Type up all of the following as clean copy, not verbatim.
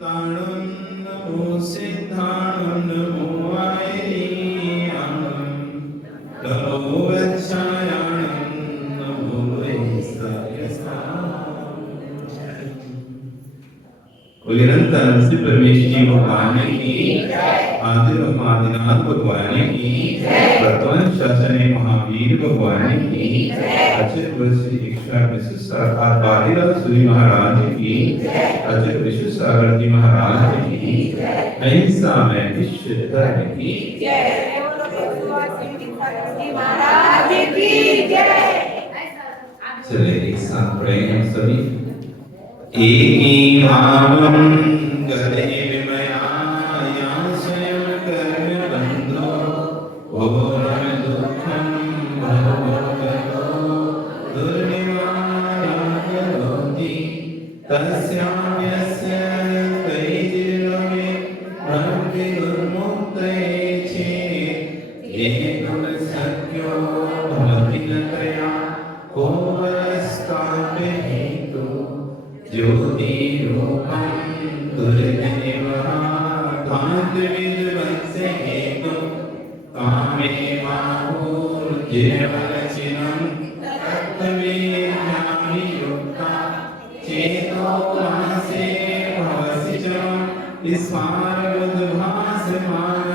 ताणं नमो सिद्धाणं नमो वायरीयाणं नमो वत्सायाणं नमो वैसायसां। निरंतर श्री परमेश्वरी भगवान की आदि आदिनाथ भगवान की वर्तमान शासन महावीर भगवान की अचल वर्ष इच्छा विश्व सागर बालीलाल सूरी महाराज की अचल विश्व सागर जी महाराज की अहिंसा में विश्व धर्म की महाराज की जय। चले एक साथ पढ़ेंगे हम सभी। एकी भावं गते विमया या स्वयं कर्म बंधो घोरं दुःखं भवभयो दुर्निवारणं करोति तस्यास्य तैर्यमे भक्ति दुर्मुक्तये चेत् एकं सत्यो भवति न त्रया को वस्तापे हेतु ज्योति रूपं दुर्देवः कांतविद्वंसे हेतु कामे बाहुर्जेवरचिनं तत्त्ववेद्यामि युक्ता चेतो मासे भवसि च स्मारगुद्भासमान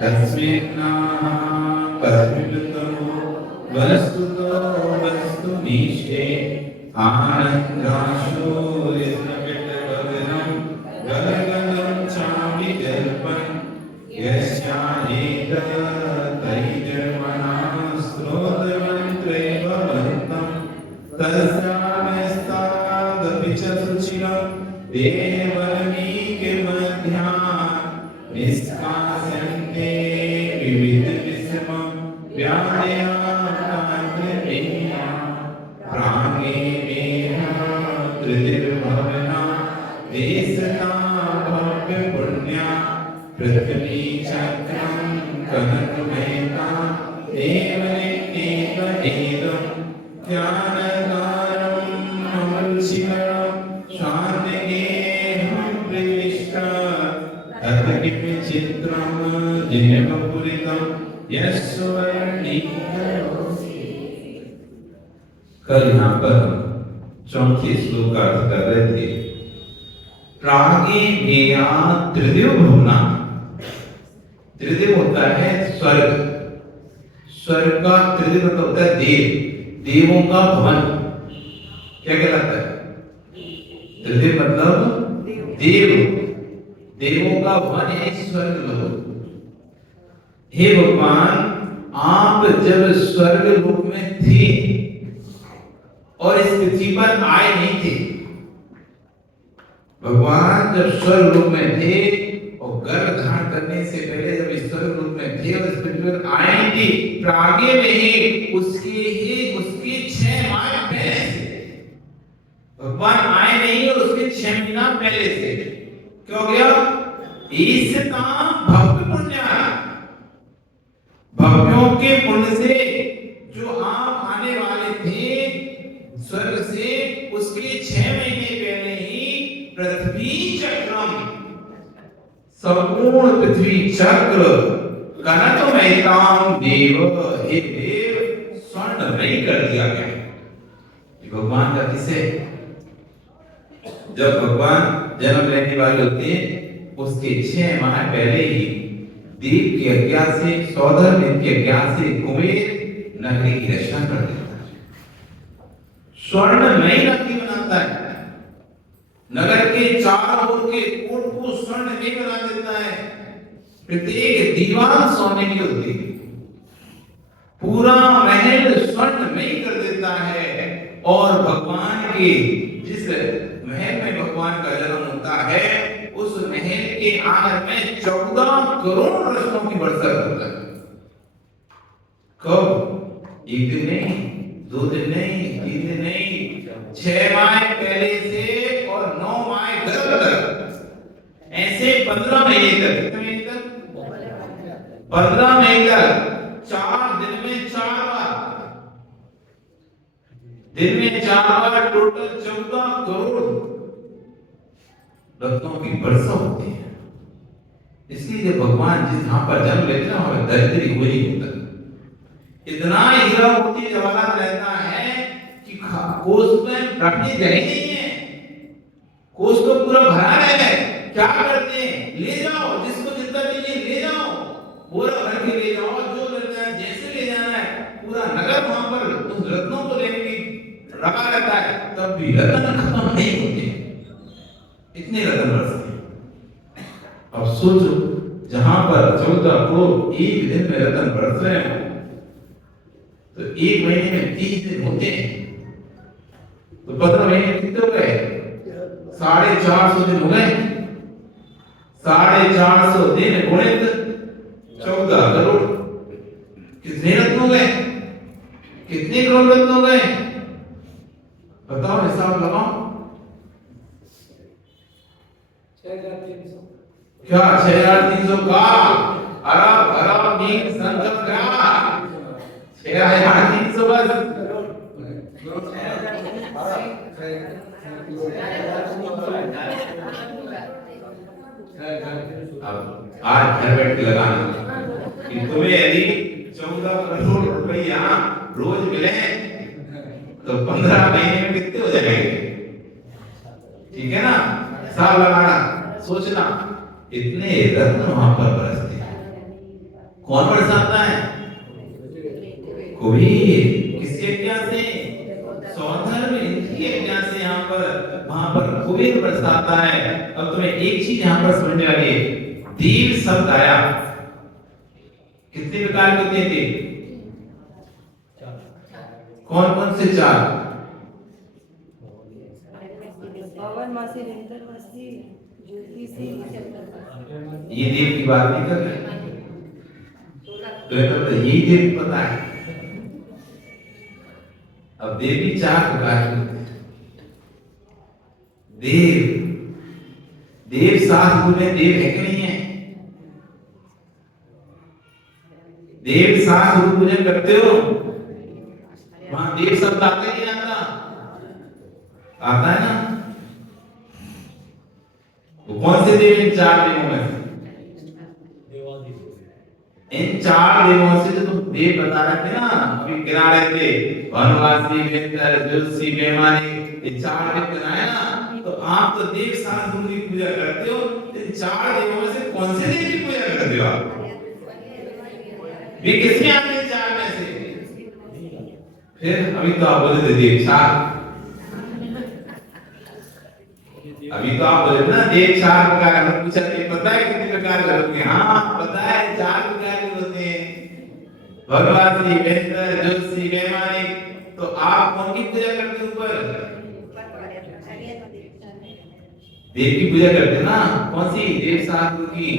तस्मिन्नाः कस्मिन्नुतो वस्तुतो वस्तुनिष्ठे आनन्दाशूर्यस्नपितभगनं गलगलं चापि जल्पन् यस्यानेततैर्जन्मनाः स्तोत्रमन्त्रे भवन्तं तस्यामस्तादपि च शुचिनं देवनीकमध्यान् निष्कास्यन्ते विविधविषमं व्यायामान्त्रेया प्राणे त्रिदिर्भवना देशना भव्य पुण्या पृथ्वी चक्रं कनकमयता देवनिकेतनेदं ज्ञानदानं ममरुचिकरं शान्तिगेहं प्रविष्ट तत्किंचित्रं जिनवपुरितं यस्वर्णीकरोसि। कल यहाँ पर चौथे श्लोक का अर्थ कर रहे थे। प्रागे मेया त्रिदेव भवना। त्रिदेव होता है स्वर्ग। स्वर्ग का त्रिदेव मतलब होता है देव, देवों का भवन। क्या कहलाता है? त्रिदेव मतलब देव, देवों का भवन है स्वर्ग लोक। हे भगवान, आप जब स्वर्ग लोक में थे और इस पृथ्वी पर आए नहीं थे, भगवान जब स्वर्ग लोक में थे और गर्भ धारण करने से पहले जब इस स्वर्ग लोक में थे और इस पृथ्वी पर आए थे, प्रागे में ही उसके 6 माह पहले से भगवान आए नहीं और उसके 6 महीना पहले से क्या हो गया? ईसता भव्य पुण्य, भव्यों के पुण्य से जो आप आने वाले थे स्वर्ग से, उसके 6 महीने पहले ही पृथ्वी चक्रम, संपूर्ण पृथ्वी चक्र कनकमयताम देव, हे देव स्वर्णमय कर दिया गया। भगवान का किसे जब भगवान जन्म लेने वाले होते हैं उसके 6 माह पहले ही देव की आज्ञा से, सौधर्म की आज्ञा से कुबेर नगरी की रचना कर देता है, स्वर्णमय नगरी बनाता है, नगर के चारों ओर के कोट को स्वर्णमय बना देता है, प्रत्येक दीवार सोने की होती है, पूरा महल स्वर्णमय कर देता है। और भगवान के जिस महल में भगवान का जन्म होता है उस महल के आंगन में 14 करोड़ रत्नों की बरसात होता है। कब? एक दिन नहीं, 2 दिन नहीं, 3 दिन नहीं, 6 माह पहले से और 9 माह गर्भ तक, ऐसे 15 महीने तक। कितने महीने तक? 15 महीने तक 4 दिन में 4 बार, दिन में 4 बार, टोटल 14 करोड़ रत्नों की वर्षा होती है। इसलिए जब भगवान जिस जहां पर जन्म लेते हैं वहां दरिद्री हुई नहीं होता। इतना हीरा मोती जवाहरात रहता है कि कोष में रखने जगह नहीं है, कोष तो पूरा भरा है। क्या करते हैं, ले जाओ, जिसको जितना चाहिए ले जाओ, पूरा भर के ले जाओ, जो लेना है जैसे ले जाना है, पूरा नगर वहां पर उस रत्नों को लेने की रखा रहता है, तब भी रत्न खत्म नहीं होते, इतने रत्न बरसते। अब सोचो जहां पर 14 करोड़ एक दिन में रत्न बरस रहे हैं, तो एक महीने में 30 दिन होते हैं, तो 15 महीने कितने हो गए, 450 दिन हो गए। 450 दिन गुणे 14 करोड़, कितने रत्न हो गए, कितने करोड़ रत्न हो गए, बताओ, हिसाब लगाओ। 6300 क्या 6300 का अरब अरब मीन संख्या क्या, 6300 बस। अब आज घर बैठ के लगाना कि तुम्हें यदि 14 करोड़ रुपया रोज मिले तो 15 महीने में कितने हो जाएंगे, ठीक है ना। साल लगाना, सोचना, इतने रत्न वहां पर बरसते हैं। कौन बरसाता है, कुबेर। किसके ज्ञान से, सौंदर्य इनकी ज्ञान से यहाँ पर वहां पर कुबेर बरसाता है। अब तुम्हें एक चीज यहाँ पर समझने वाली है, देव शब्द आया, कितने प्रकार के होते थे, कौन कौन से 4, पवन मासी रिंदर मासी ज्योति सी। ये देव की बात नहीं कर रहे, तो यही देव पता है। अब देव भी 4 प्रकार के होते हैं। देव, देव शास्त्र में देव है कि नहीं है, देव शास्त्र पूजन करते हो, वहां देव शब्द आता ही नहीं आता, आता है ना। वो कौन से देव, इन 4 देवों में से, इन 4 देवों से जो तुम देव बता रहे थे ना, अभी गिरा रहे थे, वनवासी, वेंदर, ज्योतिषी, बेमानी, ये 4 देव गिनाए ना, तो आप तो देव शास्त्र की पूजा करते हो। इन 4 देवों में से कौन से देव की पूजा करते हो आप, वे किसमें आते हैं 4 में से, फिर अभी तो आप बोले थे देव 4, अभी तो आप बोले ना देव 4 प्रकार का, पूछा थे पता है कितने प्रकार के होते हैं, हाँ पता है 4 प्रकार के होते हैं, भगवानी, वेंदर, ज्योतिषी, बेमानी। तो आप कौन की पूजा करते हो, ऊपर देव की पूजा करते ना, कौन सी, देव शास्त्र की,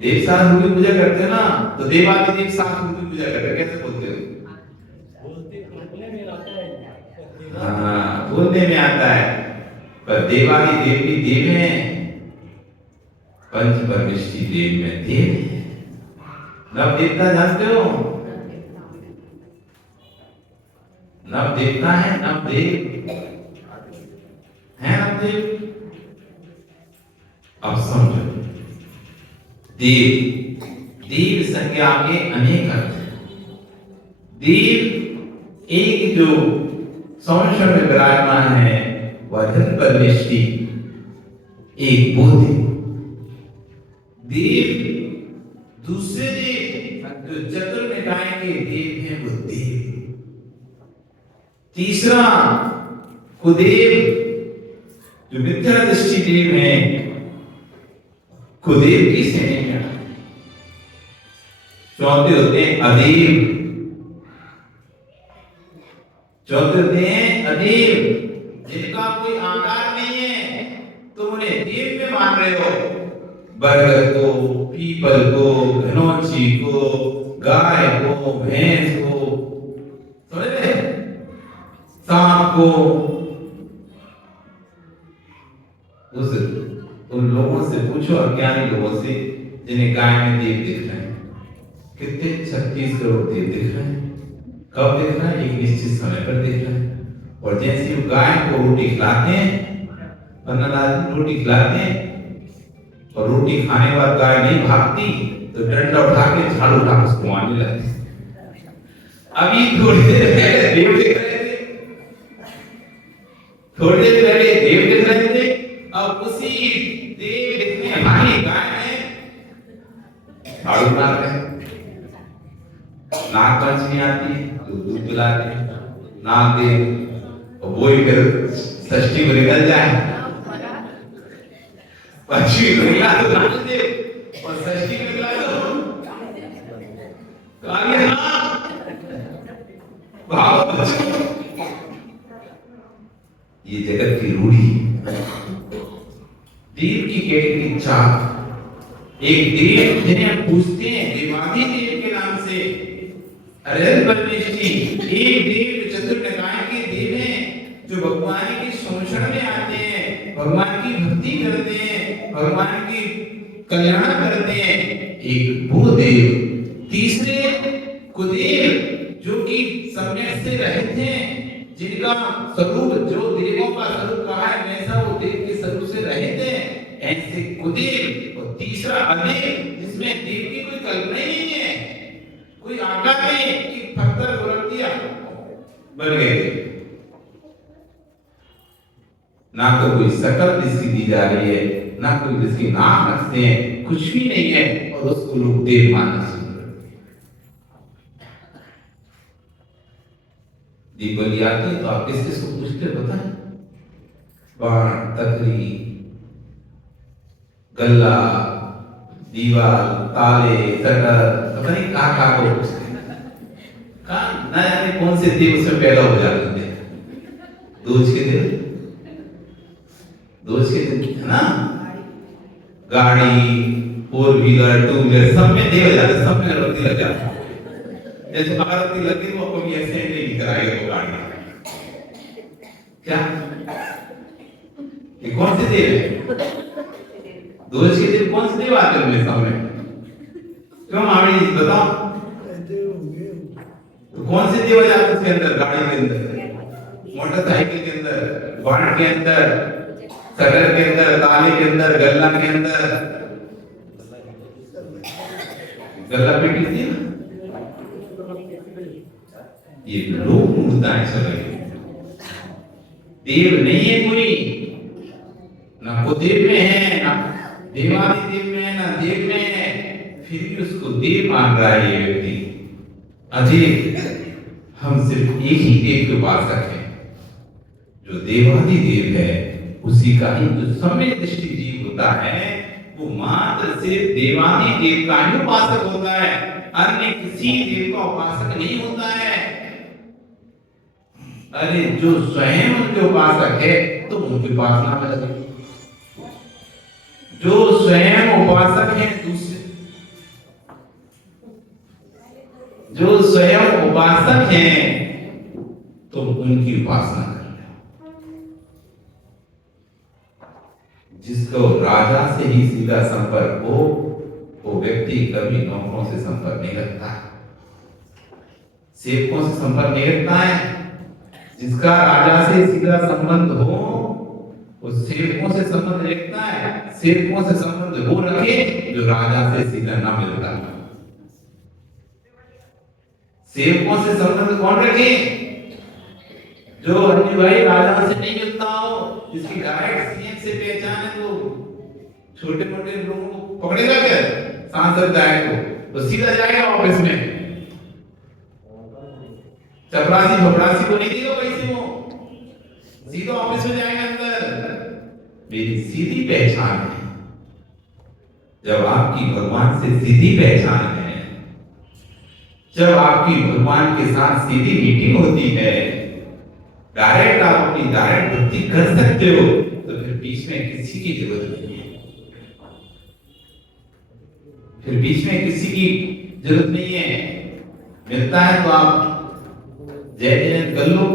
देव शास्त्र की पूजा करते ना, तो देवादिदेव शास्त्र की पूजा करते, कैसे बोलते हो, हाँ बोलने में आता है, पर देवादिदेव भी देव हैं, पंच परमेष्ठी देव में देव है। नव देवता जानते हो, नव देवता है, नव देव है, नव देव। अब समझो, देव, देव संज्ञा के अनेक अर्थ हैं। देव एक जो संवत्सर में विराजमान है वह धन परमेष्ठी, एक बोधि देव। दूसरे देव जो चतुर्निकाय के देव हैं वो देव। तीसरा कुदेव जो मिथ्या दृष्टि देव हैं, कुदेव की श्रेणी में। चौथे होते हैं अदेव, चौथे होते हैं अदेव, जिनका कोई आकार नहीं है, तुम उन्हें देव में मान रहे हो। बरगद को, पीपल को, घनौची को, गाय को, भैंस को, समझ रहे, सांप को। उन लोगों से पूछो, अज्ञानी लोगों से, जिन्हें गाय में देव दिख रहे हैं, कितने 36 करोड़ देव दिख रहे हैं। कब दिख रहा है, एक निश्चित समय पर दिख रहा है। और जैसे वो गाय को रोटी खिलाते हैं, 15 दिन रोटी खिलाते हैं, और रोटी खाने के बाद गाय नहीं भागती तो डंडा उठा के झाड़ू उठा के उसको मारने लगते। अभी थोड़ी देर पहले देव देख रहे थे, थोड़ी देर पहले देव देख रहे थे, अब उसी देव देखने वाली गाय ने झाड़ू मार रहे हैं। नाग पंचमी आती है तो दूध पिलाते हैं नाग देव, और वो ही फिर षष्ठी को निकल जाए, पंचमी को निकला तो नाग देव, और षष्ठी को निकला तो काली नाग। भाव बच्चों, ये जगत की रूढ़ी। देव की कैटेगरी 4। एक देव जिन्हें पूछते हैं देवादि देव के नाम से, अरे परमेश्वरी, एक देव चतुर्निकाय के देव हैं जो भगवान की शोषण में आते हैं, भगवान की भक्ति करते हैं, भगवान की कल्याण करते हैं। एक वो देव। तीसरे कुदेव जो कि सम्यक से रहित हैं, जिनका स्वरूप जो देवों का स्वरूप कहा है वैसा वो देव के स्वरूप से रहित हैं, ऐसे कुदेव। और तीसरा अदेव, जिसमें देव की कोई कल्पना ही नहीं है, कोई आकार नहीं कि पत्थर को रख दिया बन गए, ना तो कोई शकल जिसकी दी जा रही है, ना कोई जिसकी नाम रखते हैं, कुछ भी नहीं है, और उसको लोग देव मानना शुरू कर दिए। दीपावली आती है तो आप किस किस को पूछते पता है? बाण, तकरी, गल्ला, दीवार, ताले, शटर, पता नहीं कहाँ को पूछते हैं। कहाँ ना जाने कौन से देव उसमें पैदा हो जाते हैं। दोष के दिन है ना, गाड़ी, 4 व्हीलर, 2 व्हीलर, सब में देव जाते, सब में अगरबत्ती लग जाती है। जैसे अगरबत्ती लगी तो आपको भी एक्सीडेंट नहीं कराएगा वो गाड़ी। क्या ये कौन से देव है? दोष के देव कौन से देव आते हैं सामने? क्यों मामी जी बताओ, तो कौन से देव जाते उसके अंदर? गाड़ी के अंदर, मोटरसाइकिल के अंदर, बाण के अंदर, शटर के अंदर, ताले के अंदर, गल्ला के अंदर। गल्ला पेटी थी ना, ये लोग मूर्ताएं चल रही है। देव नहीं है कोई, ना वो देव में है, ना देवादि देव में है, ना देव में है, फिर भी उसको देव मान रहा है ये व्यक्ति। अजय, हम सिर्फ एक ही देव के उपासक हैं, जो देवादि देव है, उसी का ही जो सम्यक दृष्टि जीव होता है, वो मात्र सिर्फ देवादि देव का ही उपासक होता है, अन्य किसी देव का उपासक नहीं होता है। अरे जो स्वयं उनके उपासक है तो उनकी उपासना में लगे, जो स्वयं उपासक है दूसरे, जो स्वयं उपासक हैं तो उनकी उपासना कर लो। जिसको राजा से ही सीधा संपर्क हो, वो व्यक्ति कभी नौकरों से संपर्क नहीं रखता है, सेवकों से संपर्क नहीं रखता है। जिसका राजा से सीधा संबंध हो, वो सेवकों से संबंध रखता है। सेवकों से संबंध वो रखे जो राजा से सीधा ना मिलता। सेवकों से संबंध कौन रखे? जो अन्य भाई राजा से नहीं मिलता हो, जिसकी डायरेक्ट सीएम से पहचान है, तो छोटे मोटे लोगों को पकड़ेगा क्या? सांसद जाएगा तो सीधा जाएगा ऑफिस में, चपरासी फपरासी को नहीं देगा पैसे, वो सीधा ऑफिस में जाएगा अंदर। मेरी सीधी पहचान है। जब आपकी भगवान से सीधी पहचान है, जब आपकी भगवान के साथ सीधी मीटिंग होती है, डायरेक्ट आप अपनी डायरेक्ट भक्ति कर सकते हो, तो फिर बीच में किसी की जरूरत नहीं है। फिर बीच में किसी की जरूरत नहीं है। मिलता है तो आप जय जय कर लो,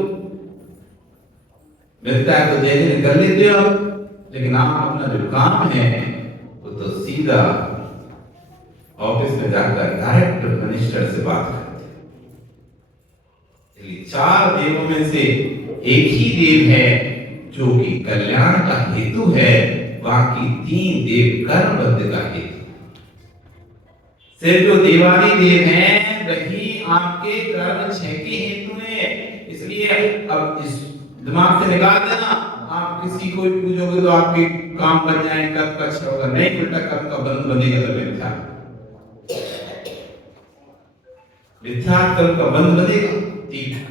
मिलता है तो जय जय कर लेते हो, लेकिन आप अपना जो काम है वो तो सीधा ऑफिस में जाकर डायरेक्ट मिनिस्टर से बात करते हैं। 4 देवों में से एक ही देव है जो कि कल्याण का हेतु है, बाकी तीन देव कर्मबद्ध का हेतु। सिर्फ जो देवादी देव हैं वही आपके कर्म क्षय के हेतु हैं। इसलिए अब इस दिमाग से निकाल देना, आप किसी को भी पूछोगे तो आपके काम बन जाए, कर्म का क्षय होगा, नहीं, उल्टा कर्म का बंध बनेगा। तो मिथ्या कर्म का बंध बनेगा। ठीक है,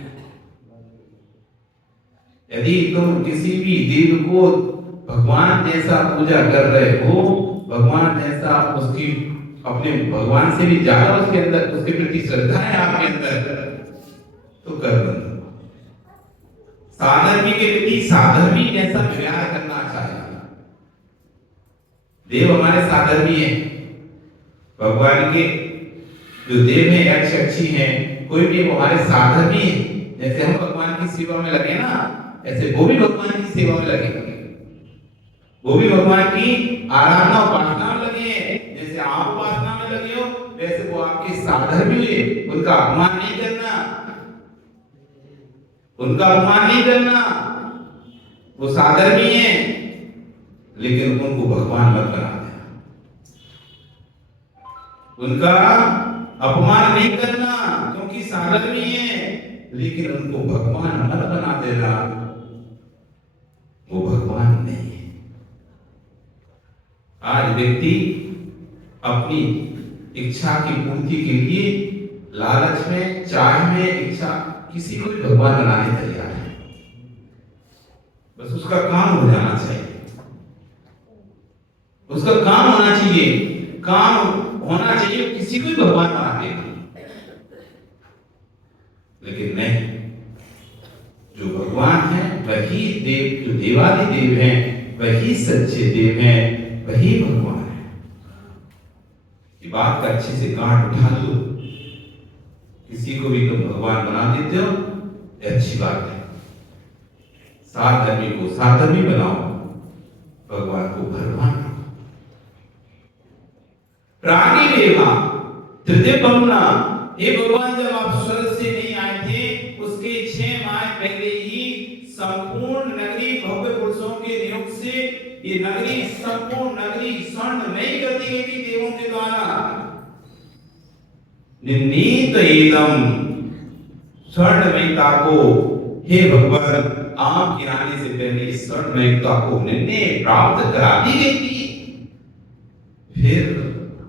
यदि तुम किसी भी देव को भगवान जैसा पूजा कर रहे हो, भगवान जैसा उसकी अपने भगवान से भी ज्यादा उसके अंदर उसके प्रति श्रद्धा है आपके अंदर, तो कर बंद। साधर्मी के प्रति साधर्मी जैसा व्यवहार करना चाहिए। देव हमारे साधर्मी है, भगवान के जो देव है यक्ष यक्षी है, कोई भी हमारे साधर्मी है। जैसे हम भगवान की सेवा में लगे ना, ऐसे वो भी भगवान की सेवा में लगे, वो भी भगवान की आराधना उपासना में लगे हैं। जैसे आप उपासना में लगे हो, वैसे वो आपके साधर्मी है। उनका अपमान नहीं करना, उनका अपमान नहीं करना, वो साधर्मी है, लेकिन उनको भगवान मत बना देना। उनका अपमान नहीं करना क्योंकि साधर्मी है, लेकिन उनको भगवान मत बना देना, वो भगवान नहीं है। आज व्यक्ति अपनी इच्छा की पूर्ति के लिए लालच में, चाह में, इच्छा किसी को भी भगवान बनाने तैयार है। बस उसका काम हो जाना चाहिए, उसका काम होना चाहिए, काम होना चाहिए, किसी को भी भगवान बना देगा। लेकिन नहीं, जो भगवान है वही देव, जो देवादि देव हैं वही सच्चे देव हैं, वही भगवान है। ये बात का अच्छे से गांठ उठा लो। किसी को भी तुम भगवान बना देते हो, ये अच्छी बात है। साधर्मी को साधर्मी बनाओ, भगवान को भगवान बनाओ। प्राणी देवा तृतीय पन्ना, ये भगवान जब आप स्वर्ग से नहीं आए थे, उसके 6 माह पहले ही संपूर्ण नगरी भव्य पुरुषों के नियोग से ये नगरी, संपूर्ण नगरी स्वर्णमयी कर दी गई थी देवों के द्वारा। निर्णीत एदम, स्वर्णमयता को हे भगवान आप गिराने से पहले स्वर्णमयता को निर्णय प्राप्त करा दी गई थी। फिर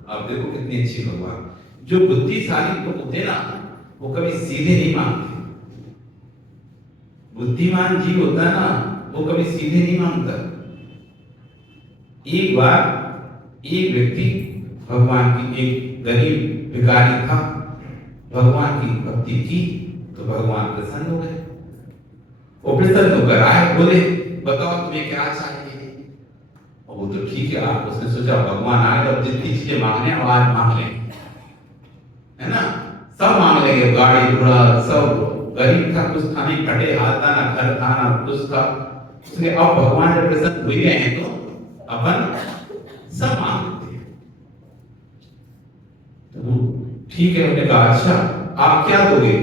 अब देखो कितनी अच्छी भगवान। जो बुद्धिशाली लोग होते ना, वो कभी सीधे नहीं मांगते। बुद्धिमान जीव होता है ना, वो कभी सीधे नहीं मांगता। एक बार एक व्यक्ति भगवान की, एक गरीब भिखारी था, भगवान की भक्ति की तो भगवान प्रसन्न हो गए। वो प्रसन्न होकर आए, बोले बताओ तुम्हें क्या चाहिए। और वो तो ठीक है, आप उसने सोचा भगवान आए तो जितनी चीजें मांगने हैं आज मांग लें, है ना, सब मांग लेंगे, गाड़ी घोड़ा सब। गरीब था, कुछ था नहीं, फटे हाथ था, ना घर था ना कुछ था। उसने अब भगवान जब प्रसन्न हुए हैं तो अपन सब मांग लेते हैं। तो ठीक है, उन्होंने कहा अच्छा आप क्या दोगे,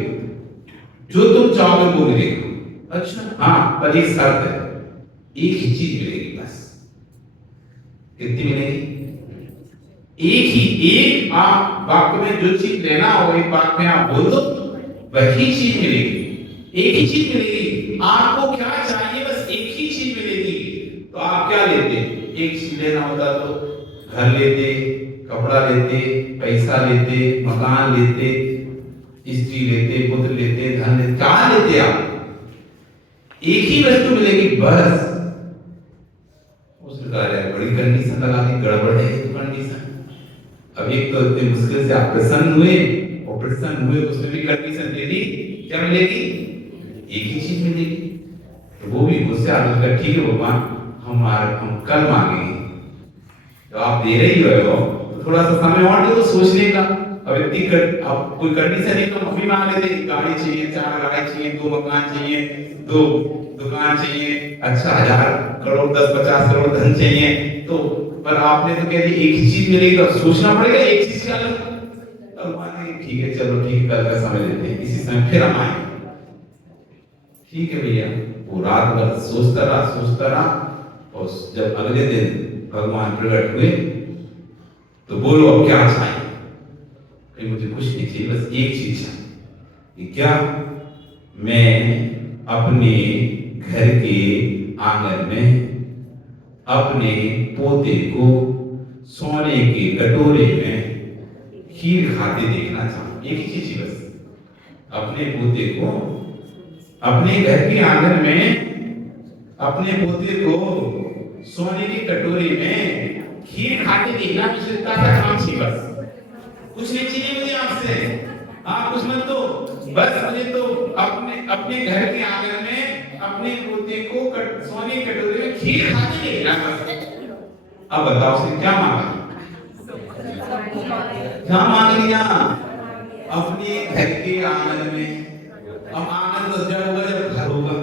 जो तुम चाहोगे वो मिलेगा। अच्छा हाँ, पर एक शर्त है, एक ही चीज मिलेगी बस। कितनी मिलेगी? एक ही, एक आप वाक्य में जो चीज लेना हो, एक वाक्य में आप बोल दो, वही चीज मिलेगी। एक ही चीज मिलेगी। आपको क्या चाहिए, बस एक ही चीज मिलेगी। तो आप क्या लेते? एक चीज लेना होता तो घर लेते, कपड़ा लेते, पैसा लेते, मकान लेते, स्त्री लेते, पुत्र लेते, धन लेते, क्या लेते आप? एक ही वस्तु मिलेगी बस। उसने कहा बड़ी कंडीशन लगा दी, गड़बड़ है ये तो कंडीशन। अब एक तो इतनी मुश्किल से आप प्रसन्न हुए, और प्रसन्न हुए तो उसने भी कंडीशन दे दी, क्या मिलेगी? एक ही चीज मिलेगी। तो वो भी गुस्से आ गया, ठीक है भगवान हम कल मांगेंगे। तो आप दे रही हो तो थोड़ा सा समय और दो सोचने का। अब इतनी अब कोई कंडीशन नहीं तो हम भी मांग लेते, गाड़ी चाहिए, 4 गाड़ी चाहिए, 2 मकान चाहिए, 2 दुकान चाहिए, अच्छा 1000 करोड़ 10-50 करोड़ धन चाहिए। तो पर आपने तो कह दी एक ही चीज मिलेगी, तो सोचना पड़ेगा एक चीज क्या लो। ठीक है चलो ठीक है, कल का समय लेते हैं, इसी समय फिर हम आएंगे। ठीक है भैया। वो रात भर सोचता रहा और जब अगले दिन भगवान प्रकट हुए तो बोलो अब क्या चाहिए? कहीं मुझे कुछ नहीं चाहिए, बस एक चीज चाहिए। कि क्या? मैं अपने घर के आंगन में अपने पोते को सोने के कटोरे में खीर खाते देखना चाहूं। एक ही चीज बस, अपने पोते को अपने घर के आंगन में अपने पोते को सोने के कटोरे में खीर खाते देखना विशेषता का काम थी। बस कुछ नहीं चाहिए मुझे आपसे। हाँ कुछ मत दो, बस मुझे तो अपने घर के आंगन में अपने पोते को सोने के कटोरे में खीर खाते देखना बस। अब बताओ उसने क्या मांगा? क्या मांग लिया? अपने घर के आंगन में। अब आंगन तो जब होगा जब घर होगा।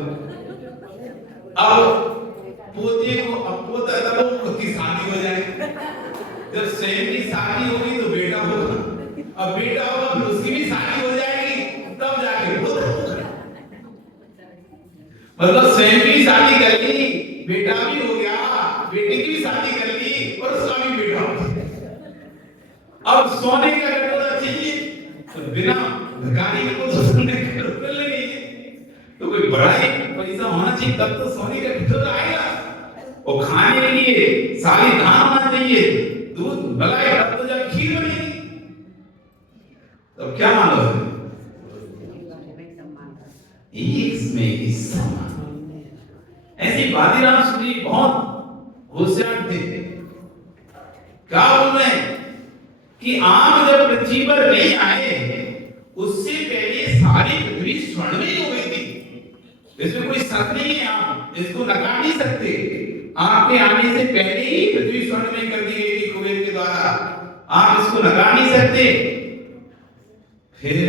अब पोते को अब पोता तब उसकी शादी हो जाए, जब स्वयं की शादी होगी तो बेटा होगा, अब बेटा होगा फिर उसकी भी शादी हो जाएगी, तब जाके पोता होगा। मतलब स्वयं की शादी कर ली, बेटा भी हो गया, बेटी की भी शादी कर ली और उसका भी बेटा हो गया। अब सोने का कटोरा चाहिए तो बिना भिखारी को तो सोने का कटोरा लेंगे, तो कोई बड़ा ही पैसा होना चाहिए तब तो सोने का कटोरा आएगा। और खाने के लिए सारी धान होना चाहिए, दूध मलाई, तब तो जब खीर बनेगी। तो क्या मानो? इसमें हिस्सा ऐसी बाजीराव सुनी बहुत होशियार थे। क्या बोल रहे हैं कि आम जब पृथ्वी पर नहीं आए उससे पहले सारी पृथ्वी स्वर्ण में हो गई थी। इसमें कोई शक नहीं है, आप इसको नकार नहीं सकते। आपके आने से पहले ही पृथ्वी स्वर्ण में कर दी गई थी कुबेर के द्वारा, आप इसको नकार नहीं सकते। फिर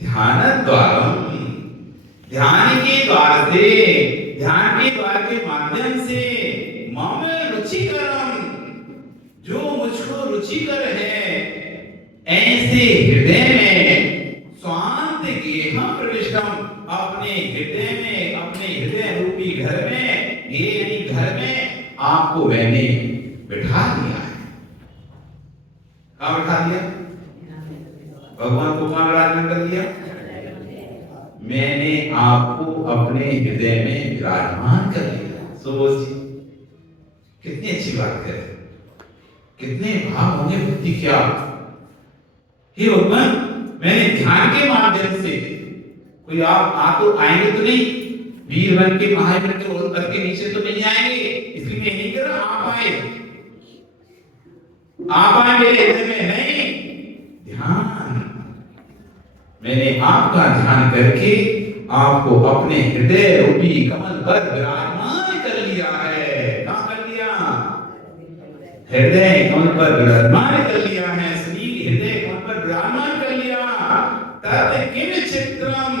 ध्यान द्वारम, ध्यान के द्वार से, ध्यान के द्वार के माध्यम से मम रुचिकरम, जो मुझको रुचिकर है ऐसे हृदय में स्वांत गेह प्रविष्टम, अपने हृदय में, अपने हृदय रूपी घर में, ये घर में आपको मैंने बिठा दिया है। कहाँ बिठा दिया? भगवान को कहाँ विराजमान कर दिया? मैंने आपको अपने हृदय में विराजमान कर लिया। सुबोध जी कितनी अच्छी बात है, कितने भाव होंगे बुद्धि क्या। हे भगवान, मैंने ध्यान के माध्यम से, कोई आप तो आएंगे तो नहीं, वीर बन के महावीर के रोल करके नीचे तो नहीं आएंगे, इसलिए मैं नहीं कर रहा। आप आए मेरे हृदय में, नहीं ध्यान, मैंने आपका ध्यान करके आपको अपने हृदय रूपी कमल पर विराजमान कर लिया है। कहाँ कर लिया? हृदय कमल पर विराजमान कर लिया है, श्री हृदय कमल पर विराजमान कर लिया। तत् किम चित्रम,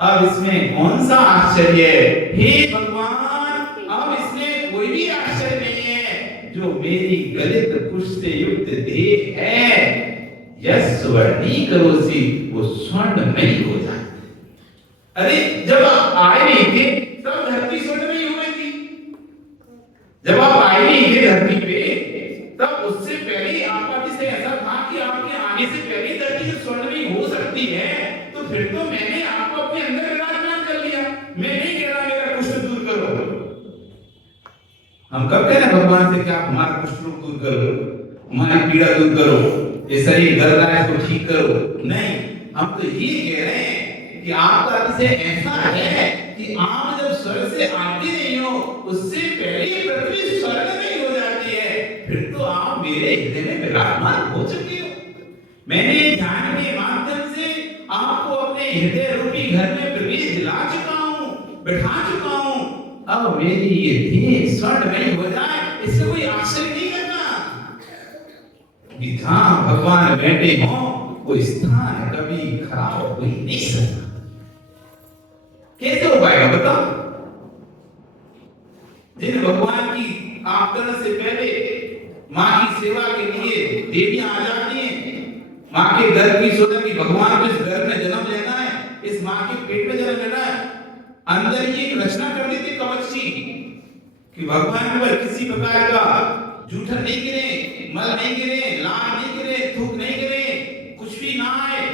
अब इसमें कौन सा आश्चर्य? हे भगवान, अब इसमें कोई भी आश्चर्य नहीं है। जो मेरी गलित कुश से युक्त देह है, यस स्वर्णी करोसी, वो स्वर्णमयी हो जाए। अरे जब आप आए नहीं थे तब धरती स्वर्णमयी हो गई थी। जब आप आए नहीं थे धरती पे तब उससे पहले आपका विषय ऐसा था कि आपके आने से पहले धरती स्वर्णमयी हो सकती है, तो फिर तो मैंने आपको अपने अंदर विराजमान कर लिया। मैं नहीं कह रहा मेरा कुष्ठ दूर करो। हम कब कह रहे हैं भगवान से कि आप हमारा कुष्ठ रोग दूर करो, हमारी पीड़ा दूर करो, ये शरीर गल रहा है इसको ठीक करो? नहीं, हम तो ये कह रहे हैं कि आपका विषय ऐसा है कि आप जब स्वर्ग से आती नहीं हो उससे पहले पृथ्वी स्वर्ग में हो जाती है, फिर तो आप मेरे हृदय में विराजमान हो चुके हो। मैंने ध्यान के माध्यम से आपको अपने हृदय रूपी घर में प्रवेश दिला चुका हूँ, बैठा चुका हूँ। अब मेरी ये देह स्वर्ण में हो जाए, इससे कोई आश्चर्य नहीं करना। जहां भगवान बैठे हो वो स्थान कभी खराब हो ही नहीं सकता। कैसे हो पाएगा बताओ? जिन भगवान की आगमन से पहले माँ की सेवा के लिए देवियां आ जाती हैं, माँ के घर की सोचती भगवान को इस घर में जन्म लेना है, इस माँ के पेट में जन्म लेना है, अंदर ही एक रचना कर दी थी कवच की कि भगवान पर किसी प्रकार का जूठा नहीं गिरे, मल नहीं गिरे, लार नहीं गिरे, थूक नहीं गिरे, कुछ भी ना आए।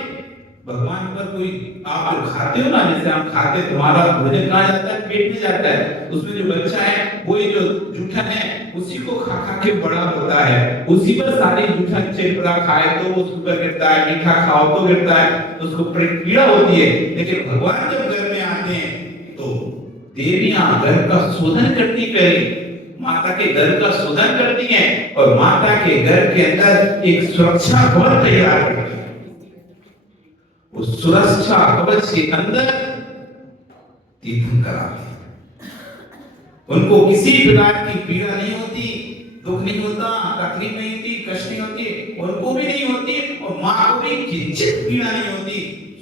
भगवान पर कोई आप जो खाते हो ना, जैसे हम खाते, तुम्हारा भोजन कहाँ जाता है? पेट में जाता है। उसमें जो बच्चा है वही जो जूठा है उसी को खा खा के बड़ा होता है, उसी पर सारी जूठा चिपड़ा खाए तो वो ऊपर गिरता है, मीठा खाओ तो गिरता है, तो उसको पीड़ा होती है। लेकिन भगवान जब घर में आते हैं तो देवियां घर का शोधन करती, पहले माता के घर का शोधन करती हैं और माता के घर के अंदर एक सुरक्षा कवच तैयार करती है। उस सुरक्षा कवच के अंदर तीर्थंकर आते हैं। उनको किसी प्रकार की पीड़ा नहीं होती, दुख नहीं होता, तकलीफ नहीं होती, कष्ट नहीं होती, उनको भी नहीं होती और माँ को भी किंचित पीड़ा नहीं होती।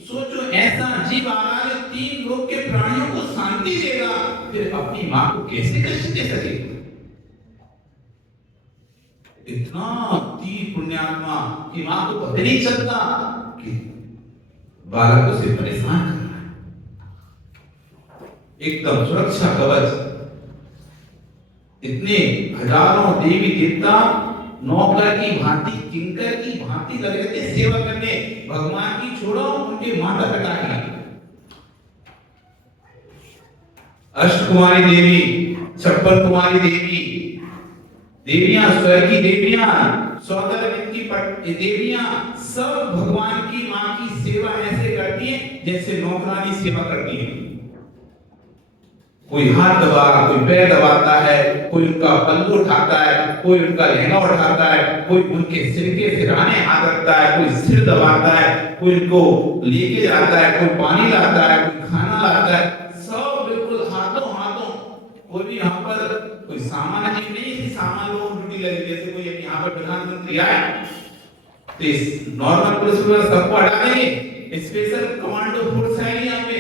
सोचो ऐसा जीव आ रहा है 3 लोक के प्राणियों को शांति देगा, फिर अपनी माँ को कैसे कष्ट दे सकेगा? इतना तीव्र पुण्यात्मा कि माँ को पता नहीं चलता कि बालक उसे परेशान कर रहा है। एकदम सुरक्षा कवच, इतने हजारों देवी देवता नौकर की भांति, किंकर की भांति लगे थे सेवा करने, भगवान की छोड़ो उनके माता पिता की। अष्टकुमारी देवी, 56 कुमारी देवी, देवियां, स्वर्ग की देवियां, 14 दिन की देवियां, सब भगवान की मां की सेवा ऐसे करती हैं जैसे नौकरानी सेवा करती है। कोई हाथ दबा, कोई पैर दबाता है, कोई उनका पल्लू उठाता है, कोई उनका लहंगा उठाता है, कोई उनके सिर के सिरहाने हाथ रखता है, कोई सिर दबाता है, कोई उनको लेके जाता है, कोई पानी लाता है, कोई खाना लाता है, सब बिल्कुल हाथों हाथों। कोई भी यहाँ पर कोई सामान नहीं, सामान लोगों ड्यूटी लगी, जैसे कोई यहाँ पर प्रधानमंत्री आए तो इस नॉर्मल पुलिस वाला सबको हटा देंगे, स्पेशल कमांडो फोर्स आएगी यहाँ पे,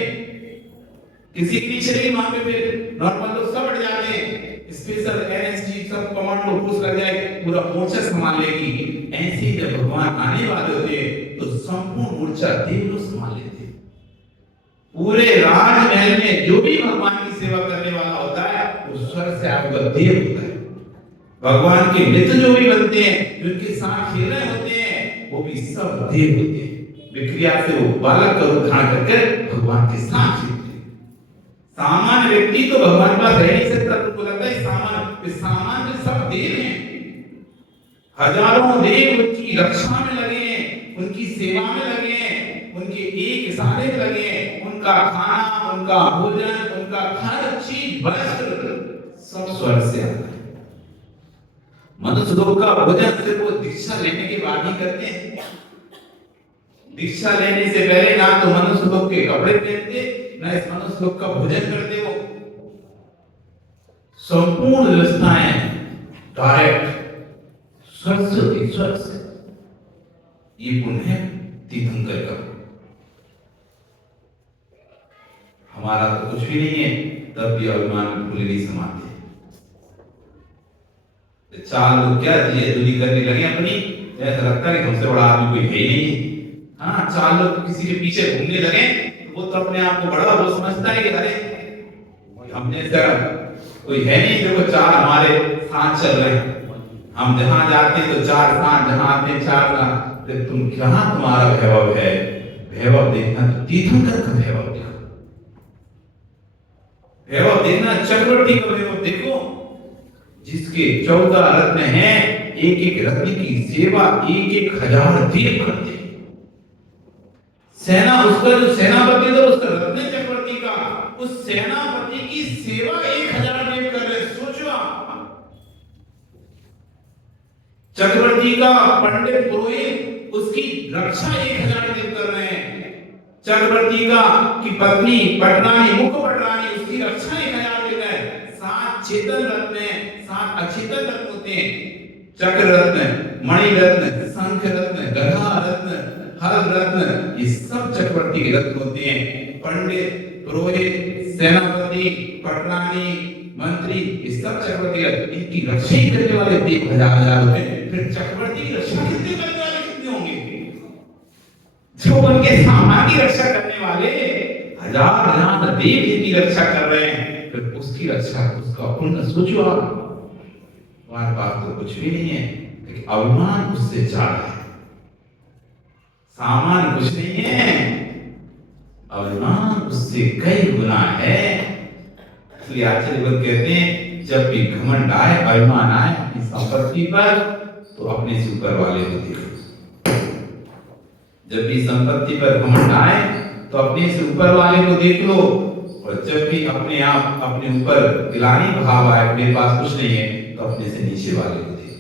किसी की चलेगी वहां पे, फिर नॉर्मल लोग सब हट जाते हैं, स्पेशल एनएसजी सब कमांडो फोर्स लग जाए, पूरा मोर्चा संभाल लेगी। ऐसे जब भगवान आने वाले होते तो संपूर्ण मोर्चा देव लोग संभाल लेते। पूरे राजमहल में जो भी भगवान की सेवा करने वाला होता है वो स्वर्ग से आपका देव होता है। भगवान के मित्र जो भी बनते हैं, जिनके साथ खेल रहे होते हैं, वो भी सब देव होते हैं। विक्रिया से वो बालक का रूप धारण करके भगवान के साथ खेलते हैं। सामान्य व्यक्ति तो भगवान पास रह नहीं सकता, तुमको लगता है सामान्य सब देव हैं। हजारों देव उनकी रक्षा में लगे हैं, उनकी सेवा में लगे हैं, उनके एक इशारे में लगे हैं। उनका खाना, उनका भोजन, उनका हर चीज, वस्त्र सब स्वर्ग से आता है। मनुष्य लोग का भोजन सिर्फ वो दीक्षा लेने के बाद ही करते हैं। दीक्षा लेने से पहले ना तो मनुष्य लोग के कपड़े पहनते, ना इस मनुष्य लोग का भोजन करते। वो संपूर्ण व्यवस्थाएं डायरेक्ट स्वर्ग से। ये पुण्य है तीर्थंकर का। हमारा तो कुछ भी नहीं है, तब भी अभिमान में फूले नहीं समाते। 4 लोग क्या दूरी करने लगे अपनी, ऐसा लगता है कि हमसे बड़ा आदमी कोई है ही नहीं है। हाँ, 4 लोग किसी के पीछे घूमने लगे, वो तो अपने आप को बड़ा वो समझता है कि अरे हमने कोई है नहीं, देखो 4 हमारे साथ चल रहे हैं। हम जहां जाते तो 4 साथ, जहां आते 4 साथ। तो तुम कहां तुम्हारा वैभव है? वैभव देखना तो तीर्थंकर का वैभव देखो, वैभव देखना चक्रवर्ती का वैभव देखो, जिसके 14 रत्न हैं। एक एक रत्न की सेवा 1,000 देव करते। सेना, उसका जो सेनापति था उसका रत्न चक्रवर्ती का, उस सेनापति की सेवा 1,000 देव कर रहे। सोचो आप, चक्रवर्ती का पंडित पुरोहित उसकी रक्षा 1,000 देव कर रहे हैं। चक्रवर्ती का की पत्नी पटरानी, मुख्य पटरानी, उसकी रक्षा 1,000 देव है। 7 चेतन रत्न है, 7 अचेतन रत्न होते हैं। चक्र रत्न, मणि रत्न, शंख रत्न, गदा रत्न, हर रत्न, ये सब चक्रवर्ती के रत्न होते हैं। पंडित, पुरोहित, सेनापति, पटरानी, मंत्री, ये सब चक्रवर्ती रत्न। इनकी रक्षा करने वाले 1,000 होते हैं। फिर चक्रवर्ती की रक्षा कितने करने वाले कितने होंगे? जो उनके सामान की रक्षा करने वाले हजार देव जिनकी रक्षा कर रहे हैं, फिर उसकी रक्षा उसका उनका सोचो आप, तुम्हारे पास तो कुछ भी नहीं है, लेकिन अभिमान उससे ज्यादा है। सामान कुछ नहीं है, अभिमान उससे कई गुना है। इसलिए आचार्य कहते हैं जब भी घमंड आए, अभिमान आए अपनी संपत्ति पर, तो अपने से ऊपर वाले को देखो। जब भी संपत्ति पर घमंड आए तो अपने से ऊपर वाले को देख लो, और जब भी अपने आप अपने ऊपर गिलानी भाव आए, मेरे पास कुछ नहीं है, तो अपने से नीचे वाले को देखो।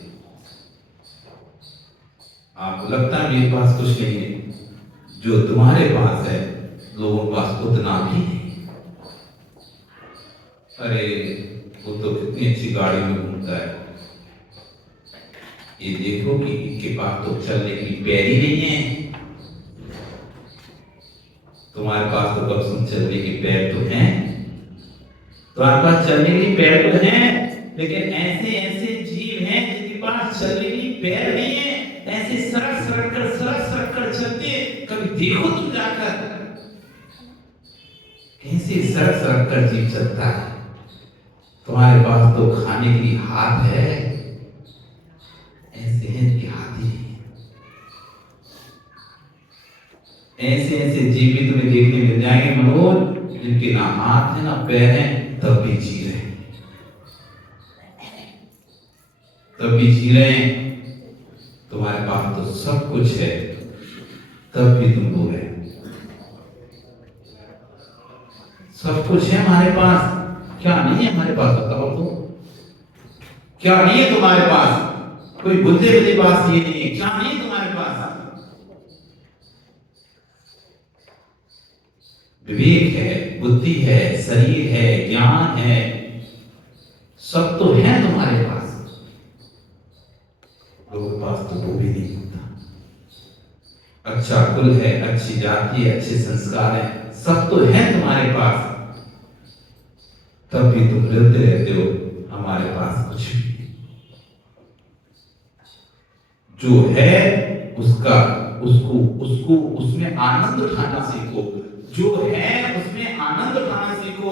आपको लगता है मेरे पास कुछ नहीं है, जो तुम्हारे पास है लोगों के पास उतना भी नहीं। अरे वो तो कितनी अच्छी गाड़ी में घूमता है, ये देखो कि इनके पास तो चलने की पैर ही नहीं है। तुम्हारे पास तो कब सुन चलने के पैर तो हैं, तुम्हारे पास चलने के पैर तो हैं, लेकिन ऐसे ऐसे जीव हैं जिनके पास चलने की पैर नहीं है, ऐसे सड़क सड़क कर चलते। कभी देखो तुम जाकर कैसे सड़क कर जीव चलता है। तुम्हारे पास तो खाने के लिए हाथ है, ऐसे हैं कि हाथ ही नहीं। ऐसे ऐसे जीव भी तुम्हें देखने मिल जाएंगे मनोज, जिनके ना हाथ है ना पैर है, तब भी जी रहे हैं, तब भी जी रहे हैं। तुम्हारे पास तो सब कुछ है, तब भी तुम रो रहे हो। सब कुछ है हमारे पास, क्या नहीं है हमारे पास बताओ तो? क्या नहीं है तुम्हारे पास? कोई बुद्धे के पास ये नहीं है, क्या नहीं है तुम्हारे पास? विवेक है, बुद्धि है, शरीर है, ज्ञान है, सब तो है तुम्हारे पास। लोगों के पास तो वो भी नहीं होता। अच्छा कुल है, अच्छी जाति है, अच्छे संस्कार है, सब तो है तुम्हारे पास, तब भी तुम डरते रहते हो हमारे पास कुछ भी नहीं। जो है उसका उसको उसको उसमें आनंद उठाना सीखो। जो है उसमें आनंद उठाना सीखो।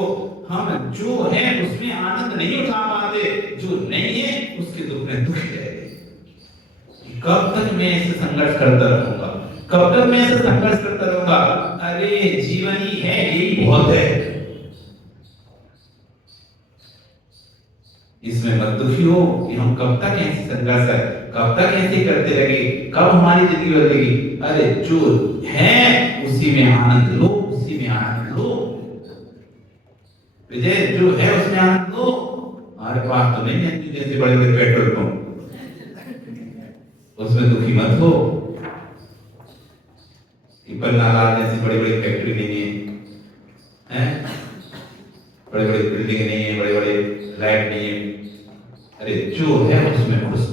हम जो है उसमें आनंद नहीं उठा पाते, जो नहीं है उसके दुख में दुखी रहते। कब तक मैं ऐसे संघर्ष करता रहूंगा, कब तक मैं ऐसे संघर्ष करता रहूंगा? अरे जीवन ही है, यही बहुत है। इसमें मत दुखी हो कि हम कब तक ऐसे संघर्ष है, कब तक ऐसे करते रहे, कब हमारी जिंदगी बदलेगी। अरे जो है उसी में आनंद लो, उसी में आनंद लो विजय, जो है उसमें आनंद लो। हमारे पास तो नहीं है जैसे बड़े बड़े पेट्रोल पंप, उसमें दुखी मत हो। पन्नालाल जैसी बड़ी बड़ी फैक्ट्री नहीं है, बड़े बड़े बिल्डिंग नहीं है, बड़े बड़े लाइट नहीं है। अरे जो है उसमें खुश।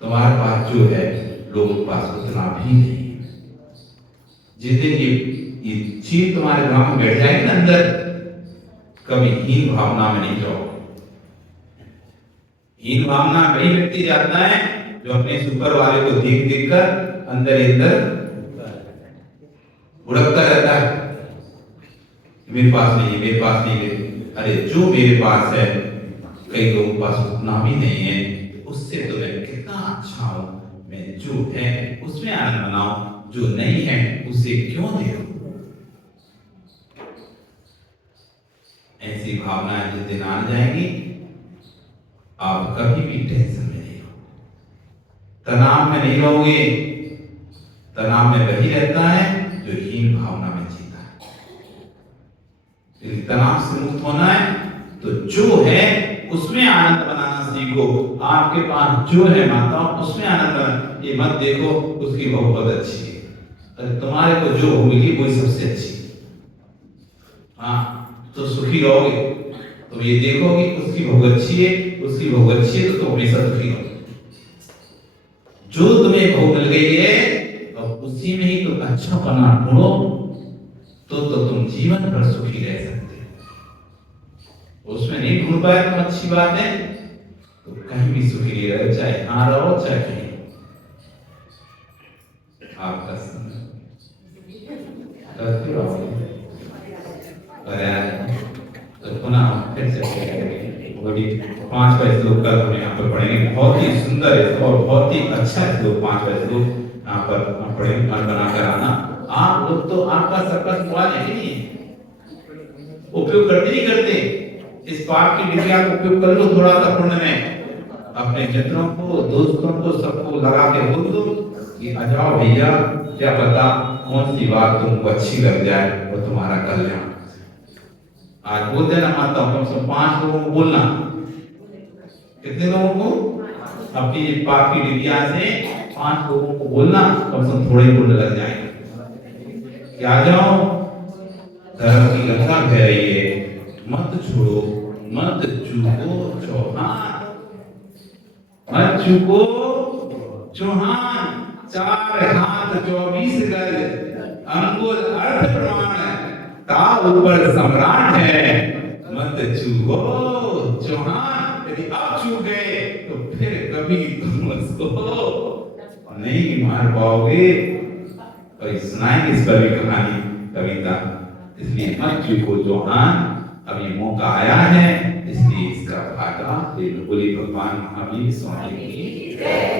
तुम्हारे पास जो है लोगों के पास उतना भी नहीं। जिस दिन ये चीज तुम्हारे दिमाग में बैठ जाएगी ना अंदर, कभी हीन भावना में नहीं जाओ। हीन भावना वही व्यक्ति जाता है जो अपने सुपर वाले को देख देख कर अंदर ही अंदर उड़कता रहता है, मेरे पास नहीं है, मेरे पास नहीं है। अरे जो मेरे पास है कई लोगों के पास उतना भी नहीं है, उससे तो मैं कितना अच्छा हूं। मैं जो है उसमें आनंद मनाऊं, जो नहीं है उसे क्यों देखूं। ऐसी भावनाएं जिस दिन आ जाएंगी, आप कभी भी टेंशन में नहीं हो, तनाव में नहीं रहोगे। तनाव में वही रहता है जो हीन भावना में जीता है। तनाव से मुक्त होना है तो जो है उसमें आनंद बनाना सीखो। आपके पास जो है माताओं उसमें आनंद बना, ये मत देखो उसकी बहू बहुत अच्छी है, अरे तुम्हारे को जो होगी वही सबसे अच्छी। हाँ तो सुखी रहोगे। तो ये देखोगे उसकी बहू अच्छी है, उसकी बहू अच्छी है, तो तुम हमेशा सुखी रहोगे। जो तुम्हें बहू मिल गई है अब उसी में ही तुम अच्छा बना ढूंढो, तो तुम जीवन भर सुखी रह सकते। उसमें नहीं ढूंढ पाए तो अच्छी बात है, तो कहीं भी सुखी नहीं रहे, चाहे यहां रहो चाहे कहीं। आपका करते रहो। फिर से बड़ी 5वां श्लोक कल हम यहाँ पर पढ़ेंगे। बहुत ही सुंदर है और बहुत ही अच्छा श्लोक 5वां श्लोक यहाँ पर हम पढ़ेंगे। मन बनाकर आना। आप लोग तो आपका सर्कस मोबाइल है कि नहीं, उपयोग करते नहीं करते? इस पाप की विद्या का उपयोग कर लो थोड़ा सा पुण्य में। अपने मित्रों को, दोस्तों को, सबको लगा के बोल दो कि आ जाओ भैया, क्या पता कौन सी बात तुमको अच्छी लग जाए और तुम्हारा कल्याण। आज बोल देना माता हूं, कम से कम 5 लोगों को बोलना। कितने लोगों को? अपनी पाप की विद्या से 5 लोगों को बोलना, कम से कम थोड़े पुण्य लग जाएंगे। आ जाओ, धर्म की गंगा बह रही है, मत छोड़ो, मत चूको चौहान, मत चूको चौहान। 4 हाथ 24 गज, अंगुल अर्थ प्रमाण, ता ऊपर सम्राट है, मत चूको चौहान। यदि अब चूक गए तो फिर कभी तुम उसको नहीं मार पाओगे। और सुनाएंगे इस पर भी कहानी, कविता। इसलिए मत चूको चौहान, अभी मौका आया है, इसलिए इसका फायदा ले लो। बोलिए भगवान महावीर स्वामी की जय।